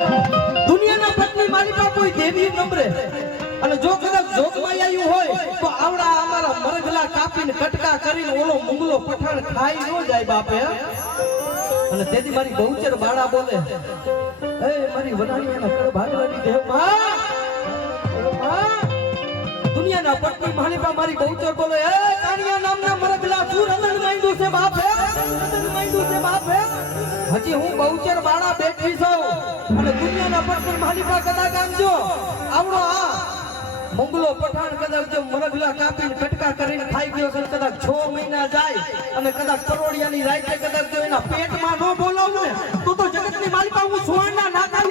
દુનિયાના પત્ની માલિકા કોઈ દેવી નમરે અને જો કદાચ જોગમાં આવ્યું હોય તો આવડા અમારા મરગલા કાપીને કટકા કરીને ઓલો મુંગલો પઠાણ ખાઈ ન જાય બાપે અને તેથી મારી બહુચર બાળા બોલે એ મારી વનાણીના કળ ભાગવાની દેવ માં દુનિયાના પત્ની માલિકા મારી બહુચર બોલે એ કાનિયા નામના મરગલા શું રંગણ માંડ્યું છે બાપે રંગણ માંડ્યું છે બાપે હજી હું બહુચર બાળા બેઠી છું અને દુનિયાના પત્ની માલિકા કદાચ આમજો આવડો આ મુંગલો પઠાણ કદાચ જો મરગલા કાપીને કટકા કરીને ખાઈ ગયો છે કદાચ 6 મહિના જાય અને કદાચ કરોડિયાની રાતે કદાચ જો એના પેટમાં ન બોલાવું ને તો જગતની માલિકા હું સોના નાકા